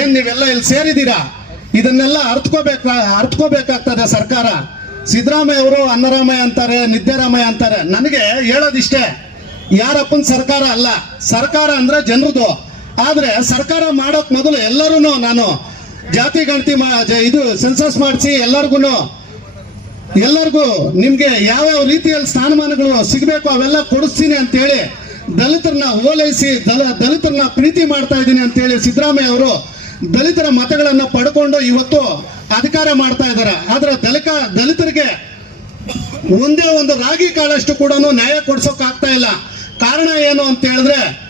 ಏನ್ ನೀವೆಲ್ಲ ಇಲ್ಲಿ ಸೇರಿದ್ದೀರಾ? ಇದನ್ನೆಲ್ಲ ಅರ್ಥಕೋಬೇಕ ಅರ್ಥಕೋಬೇಕಾಗ್ತದೆ ಸರ್ಕಾರ. ಸಿದ್ದರಾಮಯ್ಯ ಅವರು ಅನ್ನರಾಮಯ್ಯ ಅಂತಾರೆ, ನಿದ್ದೆರಾಮಯ್ಯ ಅಂತಾರೆ. ನನಗೆ ಹೇಳೋದಿಷ್ಟೇ, ಯಾರಪ್ಪನ ಸರ್ಕಾರ ಅಲ್ಲ. ಸರ್ಕಾರ ಅಂದ್ರೆ ಜನರದು. ಆದ್ರೆ ಸರ್ಕಾರ ಮಾಡೋಕ್ ಮೊದಲು ಎಲ್ಲರೂ ನಾನು ಜಾತಿ, ಗಣತಿ ಇದು ಸೆನ್ಸಸ್ ಮಾಡಿಸಿ ಎಲ್ಲರಿಗೂ ಎಲ್ಲರಿಗೂ ನಿಮ್ಗೆ ಯಾವ್ಯಾವ ರೀತಿಯಲ್ಲಿ ಸ್ಥಾನಮಾನಗಳು ಸಿಗಬೇಕು ಅವೆಲ್ಲ ಕೊಡಿಸ್ತೀನಿ ಅಂತೇಳಿ ದಲಿತರನ್ನ ಓಲೈಸಿ, ದಲ, ದಲಿತರನ್ನ ಪ್ರೀತಿ ಮಾಡ್ತಾ ಇದ್ದೀನಿ ಅಂತೇಳಿ ಸಿದ್ದರಾಮಯ್ಯ ಅವರು ದಲಿತರ ಮತಗಳನ್ನು ಪಡ್ಕೊಂಡು ಇವತ್ತು ಅಧಿಕಾರ ಮಾಡ್ತಾ ಇದ್ದಾರೆ. ಆದ್ರೆ ದಲಿತ, ದಲಿತರಿಗೆ ಒಂದೇ ಒಂದು ರಾಗಿ ಕಾಳಷ್ಟು ಕೂಡ ನ್ಯಾಯ ಕೊಡ್ಸೋಕಾಗ್ತಾ ಇಲ್ಲ. ಕಾರಣ ಏನು ಅಂತ ಹೇಳಿದ್ರೆ,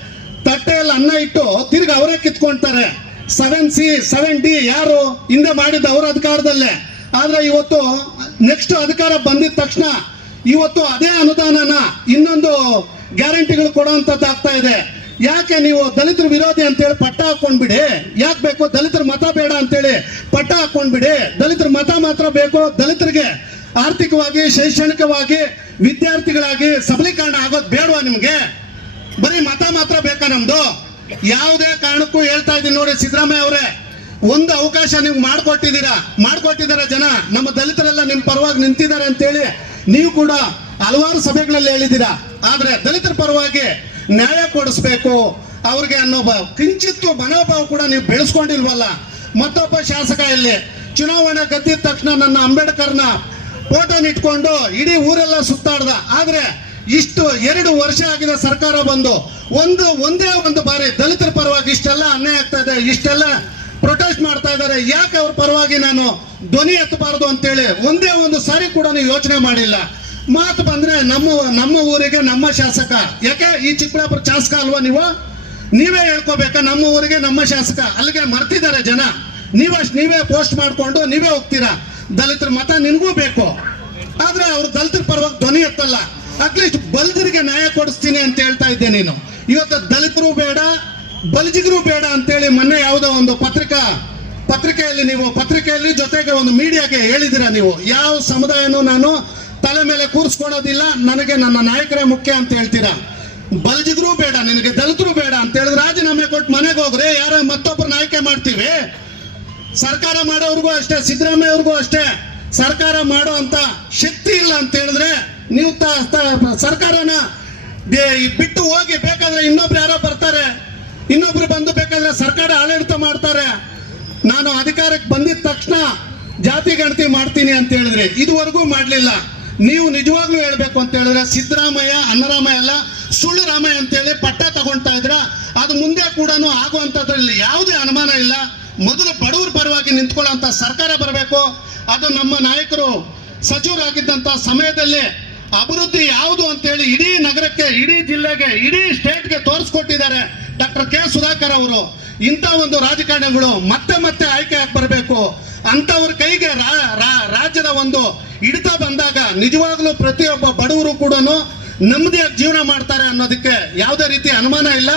ತಟ್ಟೆಯಲ್ಲಿ ಅನ್ನ ಇಟ್ಟು ತಿರ್ಗಿ ಅವರೇ ಕಿತ್ಕೊಂತಾರೆ. ಸೆವೆನ್ ಸಿ ಸೆವೆನ್ ಡಿ ಯಾರು ಹಿಂದೆ ಮಾಡಿದ ಅವರ ಅಧಿಕಾರದಲ್ಲೇ. ಆದ್ರೆ ಇವತ್ತು ನೆಕ್ಸ್ಟ್ ಅಧಿಕಾರ ಬಂದಿದ ತಕ್ಷಣ ಇವತ್ತು ಅದೇ ಅನುದಾನನ ಇನ್ನೊಂದು ಗ್ಯಾರಂಟಿಗಳು ಕೊಡುವಂತದ್ದು ಆಗ್ತಾ ಇದೆ. ಯಾಕೆ ನೀವು ದಲಿತರ ವಿರೋಧಿ ಅಂತೇಳಿ ಪಟ್ಟ ಹಾಕೊಂಡ್ಬಿಡಿ? ಯಾಕೆ ಬೇಕು? ದಲಿತರ ಮತ ಬೇಡ ಅಂತೇಳಿ ಪಟ್ಟ ಹಾಕೊಂಡ್ಬಿಡಿ. ದಲಿತರ ಮತ ಮಾತ್ರ ಬೇಕು. ದಲಿತರಿಗೆ ಆರ್ಥಿಕವಾಗಿ, ಶೈಕ್ಷಣಿಕವಾಗಿ, ವಿದ್ಯಾರ್ಥಿಗಳಾಗಿ ಸಬಲೀಕರಣ ಆಗೋದು ಬೇಡವಾ ನಿಮಗೆ? ಬರೀ ಮತ ಮಾತ್ರ ಬೇಕಾ ನಮ್ದು? ಯಾವುದೇ ಕಾರಣಕ್ಕೂ ಹೇಳ್ತಾ ಇದ್ದೀನಿ ನೋಡಿ ಸಿದ್ದರಾಮಯ್ಯ ಅವರೇ. ಒಂದು ಅವಕಾಶ ನೀವು ಮಾಡ್ಕೊಟ್ಟಿದ್ದೀರಾ? ಮಾಡ್ಕೊಟ್ಟಿದ್ದಾರೆ ಜನ. ನಮ್ಮ ದಲಿತರೆಲ್ಲ ನಿಮ್ಮ ಪರವಾಗಿ ನಿಂತಿದ್ದಾರೆ ಅಂತೇಳಿ ನೀವು ಕೂಡ ಹಲವಾರು ಸಭೆಗಳಲ್ಲಿ ಹೇಳಿದ್ದೀರಾ. ಆದರೆ ದಲಿತರ ಪರವಾಗಿ ನ್ಯಾಯ ಕೊಡಿಸ್ಬೇಕು. ಅವ್ರಿಗೆ ಅನ್ನೋ ಕಿಂಚಿತ್ತು ಮನೋಭಾವ ಕೂಡ ನೀವು ಬೆಳೆಸ್ಕೊಂಡಿಲ್ವಲ್ಲ? ಮತ್ತೊಬ್ಬ ಶಾಸಕ ಇಲ್ಲಿ, ಚುನಾವಣೆ ಗದ್ದಿದ ತಕ್ಷಣ ನನ್ನ ಅಂಬೇಡ್ಕರ್ನ ಫೋಟೋನ ಇಟ್ಕೊಂಡು ಇಡೀ ಊರೆಲ್ಲ ಸುತ್ತಾಡ್ದ. ಆದ್ರೆ ಇಷ್ಟು ಎರಡು ವರ್ಷ ಆಗಿದೆ ಸರ್ಕಾರ ಬಂದು, ಒಂದು, ಒಂದೇ ಒಂದು ಬಾರಿ ದಲಿತರ ಪರವಾಗಿ ಇಷ್ಟೆಲ್ಲ ಅನ್ಯಾಯ ಆಗ್ತಾ ಇದೆ, ಇಷ್ಟೆಲ್ಲ ಪ್ರೊಟೆಸ್ಟ್ ಮಾಡ್ತಾ ಇದ್ದಾರೆ. ಯಾಕೆ ಅವ್ರ ಪರವಾಗಿ ನಾನು ಧ್ವನಿ ಎತ್ತಬಾರದು ಅಂತೇಳಿ ಒಂದೇ ಒಂದು ಸಾರಿ ಕೂಡ ಯೋಚನೆ ಮಾಡಿಲ್ಲ. ಮಾತು ಬಂದ್ರೆ ನಮ್ಮ ನಮ್ಮ ಊರಿಗೆ ನಮ್ಮ ಶಾಸಕ. ಯಾಕೆ? ಈ ಚಿಕ್ಕಬಳ್ಳಾಪುರ ಶಾಸಕ ಅಲ್ವಾ ನೀವು? ನೀವೇ ಹೇಳ್ಕೋಬೇಕಾ, ನಮ್ಮ ಊರಿಗೆ ನಮ್ಮ ಶಾಸಕ? ಅಲ್ಲಿಗೆ ಮರ್ತಿದ್ದಾರೆ ಜನ. ನೀವಷ್ಟು ನೀವೇ ಪೋಸ್ಟ್ ಮಾಡ್ಕೊಂಡು ನೀವೇ ಹೋಗ್ತೀರಾ? ದಲಿತರ ಮತ ನಿನ್ಗೂ ಬೇಕು. ಆದ್ರೆ ಅವ್ರು ದಲಿತರ ಪರವಾಗಿ ಧ್ವನಿ ಎತ್ತಲ್ಲ. ಅಟ್ಲೀಸ್ಟ್ ಬಲ್ಜರಿಗೆ ನ್ಯಾಯ ಕೊಡಿಸ್ತೀನಿ ಅಂತ ಹೇಳ್ತಾ ಇದ್ದೆ ನೀನು. ಇವತ್ತು ದಲಿತರು ಬೇಡ, ಬಲಿಜಿಗರು ಬೇಡ ಅಂತೇಳಿ ಮೊನ್ನೆ ಯಾವುದೋ ಒಂದು ಪತ್ರಿಕಾ ಪತ್ರಿಕೆಯಲ್ಲಿ ನೀವು ಪತ್ರಿಕೆಯಲ್ಲಿ ಜೊತೆಗೆ ಒಂದು ಮೀಡಿಯಾಗೆ ಹೇಳಿದಿರ ನೀವು? ಯಾವ ಸಮುದಾಯನೂ ನಾನು ತಲೆ ಮೇಲೆ ಕೂರಿಸ್ಕೊಳೋದಿಲ್ಲ ನನಗೆ ನನ್ನ ನಾಯಕರೇ ಮುಖ್ಯ ಅಂತ ಹೇಳ್ತೀರಾ? ಬಲ್ಜಿದ್ರು ಬೇಡ, ನಿನಗೆ ದಲಿತರು ಬೇಡ ಅಂತ ಹೇಳಿದ್ರೆ ರಾಜೀನಾಮೆ ಕೊಟ್ಟು ಮನೆಗೆ ಹೋಗ್ರೆ, ಯಾರ ಮತ್ತೊಬ್ಬರು ನಾಯಕೆ ಮಾಡ್ತೀವಿ? ಸರ್ಕಾರ ಮಾಡೋರ್ಗೂ ಅಷ್ಟೇ ಸಿದ್ದರಾಮಯ್ಯ ಅವ್ರಿಗೂ ಅಷ್ಟೇ. ಸರ್ಕಾರ ಮಾಡೋ ಅಂತ ಶಕ್ತಿ ಇಲ್ಲ ಅಂತ ಹೇಳಿದ್ರೆ ನೀವು ಸರ್ಕಾರನ ಬಿಟ್ಟು ಹೋಗಿ ಬೇಕಾದ್ರೆ ಇನ್ನೊಬ್ರು ಯಾರೋ ಬರ್ತಾರೆ. ಇನ್ನೊಬ್ರು ಬಂದು ಬೇಕಾದ್ರೆ ಸರ್ಕಾರ ಆಡಳಿತ ಮಾಡ್ತಾರೆ. ನಾನು ಅಧಿಕಾರಕ್ಕೆ ಬಂದಿದ ತಕ್ಷಣ ಜಾತಿ ಗಣತಿ ಮಾಡ್ತೀನಿ ಅಂತ ಹೇಳಿದ್ರೆ ಇದುವರೆಗೂ ಮಾಡ್ಲಿಲ್ಲ. ನೀವು ನಿಜವಾಗ್ಲೂ ಹೇಳಬೇಕು ಅಂತ ಹೇಳಿದ್ರೆ ಸಿದ್ದರಾಮಯ್ಯ, ಅನ್ನರಾಮಯ್ಯ ಅಲ್ಲ ಸುಳ್ಳು ರಾಮಯ್ಯ ಅಂತೇಳಿ ಪಟ್ಟ ತಗೊಳ್ತಾ ಇದ್ರ. ಅದು ಮುಂದೆ ಕೂಡ ಆಗುವಂತದ್ರಲ್ಲಿ ಯಾವುದೇ ಅನುಮಾನ ಇಲ್ಲ. ಮೊದಲು ಬಡವರ ಪರವಾಗಿ ನಿಂತ್ಕೊಳ್ಳೋ ಸರ್ಕಾರ ಬರಬೇಕು. ಅದು ನಮ್ಮ ನಾಯಕರು ಸಚಿವರಾಗಿದ್ದಂತ ಸಮಯದಲ್ಲಿ ಅಭಿವೃದ್ಧಿ ಯಾವುದು ಅಂತೇಳಿ ಇಡೀ ನಗರಕ್ಕೆ, ಇಡೀ ಜಿಲ್ಲೆಗೆ, ಇಡೀ ಸ್ಟೇಟ್ಗೆ ತೋರಿಸ್ಕೊಟ್ಟಿದ್ದಾರೆ ಡಾಕ್ಟರ್ ಕೆ ಸುಧಾಕರ್ ಅವರು. ಇಂಥ ಒಂದು ರಾಜಕಾರಣಿಗಳು ಮತ್ತೆ ಮತ್ತೆ ಆಯ್ಕೆ ಆಗಿ ಬರಬೇಕು ಅಂತವ್ರ ಕೈಗೆ ರಾಜ್ಯದ ಒಂದು ಹಿಡಿತ ಬಂದಾಗ ನಿಜವಾಗ್ಲೂ ಪ್ರತಿಯೊಬ್ಬ ಬಡವರು ಕೂಡ ನೆಮ್ಮದಿಯಾಗಿ ಜೀವನ ಮಾಡ್ತಾರೆ ಅನ್ನೋದಕ್ಕೆ ಯಾವುದೇ ರೀತಿ ಅನುಮಾನ ಇಲ್ಲ.